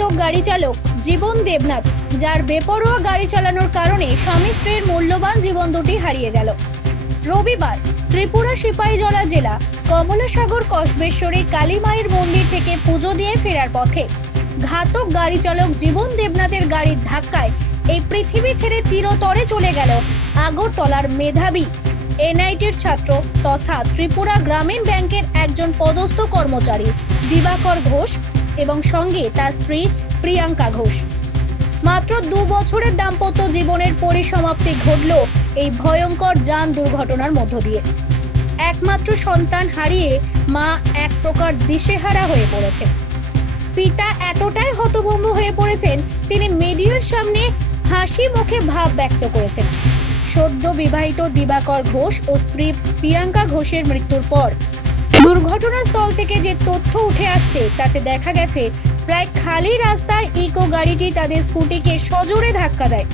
ঘাতক গাড়ি চালক জীবন দেবনাথ, যার বেপরোয়া গাড়ি চালানোর কারণে স্বামী স্ত্রীর মূল্যবান জীবন দুটি হারিয়ে গেল। রবিবার ত্রিপুরা সিপাহীজলা জেলা কমলাসাগর কসবেশ্বরী কালী মায়ের মন্দির থেকে পুজো দিয়ে ফেরার পথে ঘাতক গাড়ি চালক জীবন দেবনাথের গাড়ির ধাক্কায় এই পৃথিবী ছেড়ে চিরতরে চলে গেল আগরতলার মেধাবী এনআইটির ছাত্র তথা ত্রিপুরা গ্রামীণ ব্যাংকের একজন পদস্থ কর্মচারী দিবাকর ঘোষ এবং সঙ্গে তার স্ত্রী প্রিয়াঙ্কা ঘোষ। মাত্র 2 বছরের দাম্পত্য জীবনের পরিসমাপ্তি ঘটল এই ভয়ঙ্কর যান দুর্ঘটনার মধ্য দিয়ে। একমাত্র সন্তান হারিয়ে মা এক প্রকার দিশেহারা হয়ে পড়েছে। পিতা এতটাই হতভম্ব হয়ে পড়েছেন, তিনি মিডিয়ার সামনে হাসি মুখে ভাব ব্যক্ত করেছেন। সদ্য বিবাহিত দিবাকর ঘোষ ও স্ত্রী প্রিয়াঙ্কা ঘোষের মৃত্যুর পর দুর্ঘটনাস্থল থেকে যে তথ্য উঠে আসছে তাতে দেখা গেছে প্রায় খালি রাস্তায় ইকো গাড়িটি তাদের স্কুটিকে সজোরে ধাক্কা দেয়।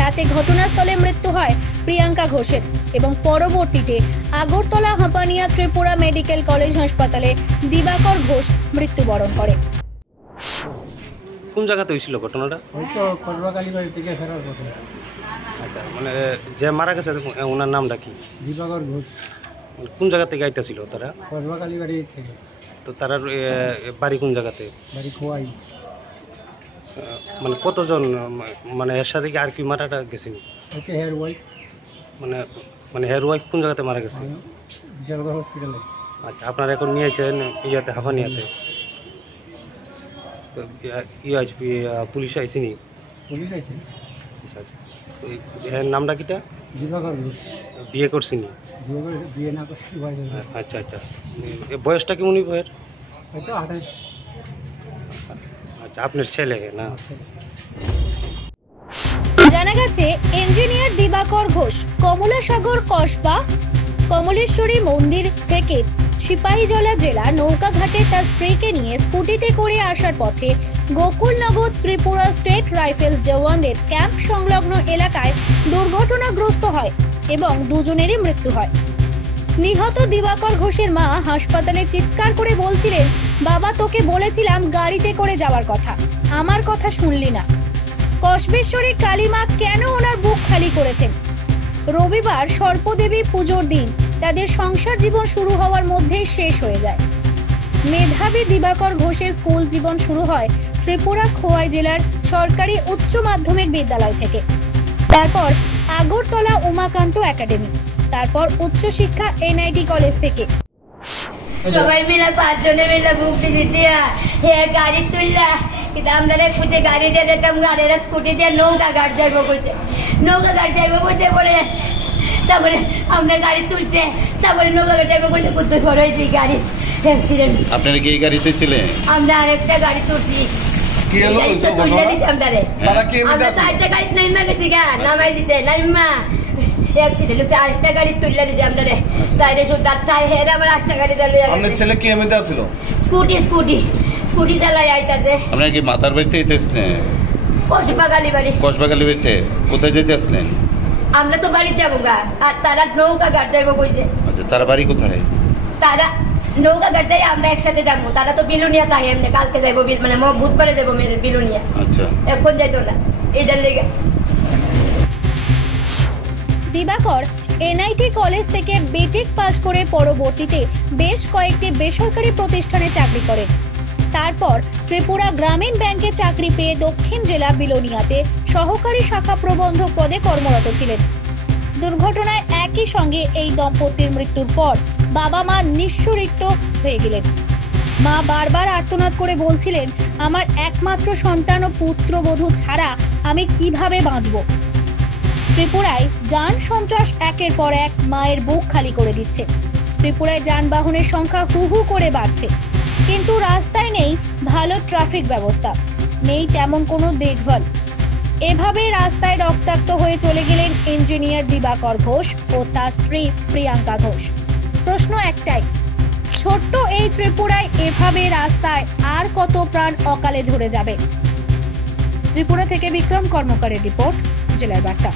তাতে ঘটনাস্থলে মৃত্যু হয় প্রিয়াঙ্কা ঘোষের এবং পরবর্তীতে আগরতলা হাঁপানিয়া ত্রিপুরা মেডিকেল কলেজ হাসপাতালে দিবাকর ঘোষ মৃত্যুবরণ করে। কোন জায়গাতে হয়েছিল ঘটনাটা? ওই তো করবাকালী বাড়ি থেকে ফেরার পথে। আচ্ছা, মানে যে মারা গেছে ওনার নামটা কি? দিবাকর ঘোষ। কোন জায়গা থেকে আইতাছিল তারা? করবাকালী বাড়ি থেকে। তো তারা বাড়ি কোন জায়গাতে? বাড়ি খোয়াই। মানে কতজন, মানে এর সাথে কি আর কি মারাটা গেছেন? ওকে হেয়ার ওয়াইফ। মানে হেয়ার ওয়াইফ কোন জায়গাতে মারা গেছে? বিশালগড় হসপিটালে। আচ্ছা, আপনারা এখন নিয়ে এসেছেন ইয়াতে হাঁপানিয়াতে? পুলিশ আইসিনি? পুলিশ আইছে। আচ্ছা আচ্ছা, এর নামটা কিটা? দিবাকর ঘোষ। বিয়ে করছিনি? বিয়ে না করছি ভাই। আচ্ছা আচ্ছা, বয়সটা কেমন বয়ের? হয়তো 28। আচ্ছা, আপনার ছেলে না? জানা গেছে ইঞ্জিনিয়ার দিবাকর ঘোষ কমলাসাগর কসবা কমলেশ্বরী মন্দির থেকে সিপাহীজলা জেলা নৌকাঘাটে তার স্ত্রীকে নিয়ে স্কুটিতে করে আসার পথে গোকুলনগর ত্রিপুরা স্টেট রাইফেলস জওয়ানদের ক্যাম্প সংলগ্ন এলাকায় দুর্ঘটনাগ্রস্ত হয় এবং দুজনেরই মৃত্যু হয়। নিহত দিবাকর ঘোষের মা হাসপাতালে চিৎকার করে বলছিলেন, বাবা তোকে বলেছিলাম গাড়িতে করে যাওয়ার কথা, আমার কথা শুনলি না। কসবেশ্বরী কালীমা কেন ওনার বুক খালি করেছেন? রবিবার সর্পদেবী পুজোর দিন তাদের সংসার জীবন শুরু হওয়ার মধ্যেই শেষ হয়ে যায়। মেধাবী দিবাকর ঘোষের স্কুল জীবন শুরু হয় ত্রিপুরা খোয়াই জেলার সরকারি উচ্চ মাধ্যমিক বিদ্যালয় থেকে, তারপর আগরতলা উমাকান্ত একাডেমি, তারপর উচ্চশিক্ষা এনআইটি কলেজ থেকে। সবাই মিলে 5 জনে মিলে বুক দিয়া গাড়ি তুললা, কিন্তু আমরা খুঁজে গাড়ি দিয়ে দিতাম, গাড়ির স্কুটি দিয়ে নৌকা ঘাট যাইব কইছে, নৌকা ঘাট যাইব কইছে পরে তারপরে আমরা গাড়ি তুলছে, তারপরে নৌকা ঘাট যাইব কইছে, কুত্তে ঘর হয়েছে গাড়ি অ্যাক্সিডেন্ট। আপনারা কি এই গাড়িতে ছিলেন? আমরা আরেকটা গাড়ি তুলছি। কি হলো আমরা 4টা গাড়ি নাইমা গেছি গা, নামাই দিচ্ছে নাইমা অ্যাক্সিডেন্ট হচ্ছে, আরেকটা গাড়ি তুললে দিছে আমরা রে, তাই শুধু তাই হের আবার আরেকটা গাড়ি ধরলে। আপনার ছেলে কি এমনিতে ছিল? স্কুটি চালাই আইতাছে। আপনারা কি মাতার বাড়িতে আইতেছেন? কসবাগালি বাড়ি। কসবাগালি বাড়িতে কোথায় যেতে আসলেন? আমরা তো বাড়ি যাবো গা, আর তারা নৌকা ঘাট যাইব কইছে। আচ্ছা, তারা বাড়ি কোথায়? তারা নৌকা ঘাট যাই, আমরা একসাথে যাবো। তারা তো বিলুনিয়া তাই এমনি কালকে যাইবো, মানে বুধবারে যাবো বিলুনিয়া। আচ্ছা, এখন যাইতো না এইটার লেগে। দিবাকর এনআইটি কলেজ থেকে বিটেক পাস করে পরবর্তীতে বেশ কয়েকটি বেসরকারি প্রতিষ্ঠানে চাকরি করেন। তারপর ত্রিপুরা গ্রামীণ ব্যাংকে চাকরি পেয়ে দক্ষিণ জেলা বিলোনিয়াতে সহকারী শাখা প্রবন্ধক পদে কর্মরত ছিলেন। দুর্ঘটনায় একই সঙ্গে এই দম্পতির মৃত্যুর পর বাবা মা নিঃস্বৃত্ত হয়ে গেলেন। মা বারবার আর্তনাদ করে বলছিলেন, আমার একমাত্র সন্তান ও পুত্রবধূ ছাড়া আমি কিভাবে বাঁচব। ত্রিপুরায় যান সন্ত্রাস একের পর এক মায়ের বুক খালি করে দিচ্ছে। ত্রিপুরায় যানবাহনের সংখ্যা হু হু করে বাড়ছে, কিন্তু রাস্তায় নেই ভালো ট্রাফিক ব্যবস্থা, নেই তেমন কোনো দেখভাল। এভাবে রাস্তায় রক্তাক্ত হয়ে চলে গেলেন ইঞ্জিনিয়ার দিবাকর ঘোষ ও তার স্ত্রী প্রিয়াঙ্কা ঘোষ। প্রশ্ন একটাই, ছোট্ট এই ত্রিপুরায় এভাবে রাস্তায় আর কত প্রাণ অকালে ঝরে যাবে? ত্রিপুরা থেকে বিক্রম কর্মকারের রিপোর্ট, জেলার বার্তা।